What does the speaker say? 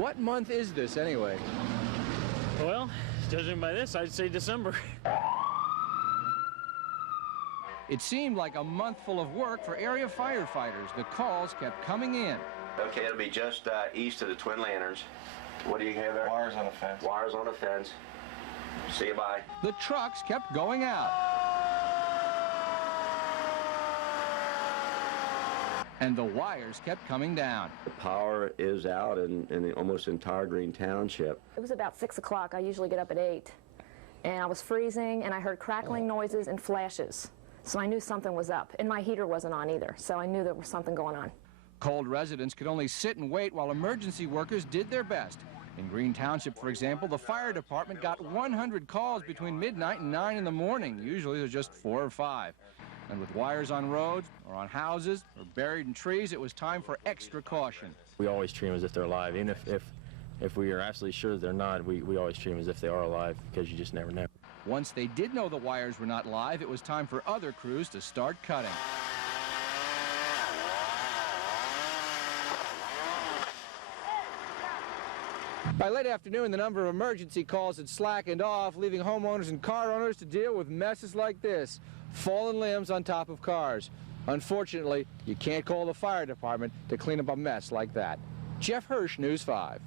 What month is this anyway? Well, judging by this, I'd say December. It seemed like a month full of work for area firefighters. The calls kept coming in. Okay, it'll be just east of the Twin Lanterns. What do you have there? Wires on the fence. Wires on the fence. See you, bye. The trucks kept going out. And the wires kept coming down. The power is out in the almost entire Green Township. It was about 6 o'clock. I usually get up at 8. And I was freezing, and I heard crackling noises and flashes. So I knew something was up. And my heater wasn't on either, so I knew there was something going on. Cold residents could only sit and wait while emergency workers did their best. In Green Township, for example, the fire department got 100 calls between midnight and 9 in the morning. Usually there's just 4 or 5. And with wires on roads or on houses or buried in trees, it was time for extra caution. We always treat them as if they're alive. Even if we are absolutely sure that they're not, we always treat them as if they are alive, because you just never know. Once they did know the wires were not live, it was time for other crews to start cutting. By late afternoon, the number of emergency calls had slackened off, leaving homeowners and car owners to deal with messes like this, fallen limbs on top of cars. Unfortunately, you can't call the fire department to clean up a mess like that. Jeff Hirsch, News 5.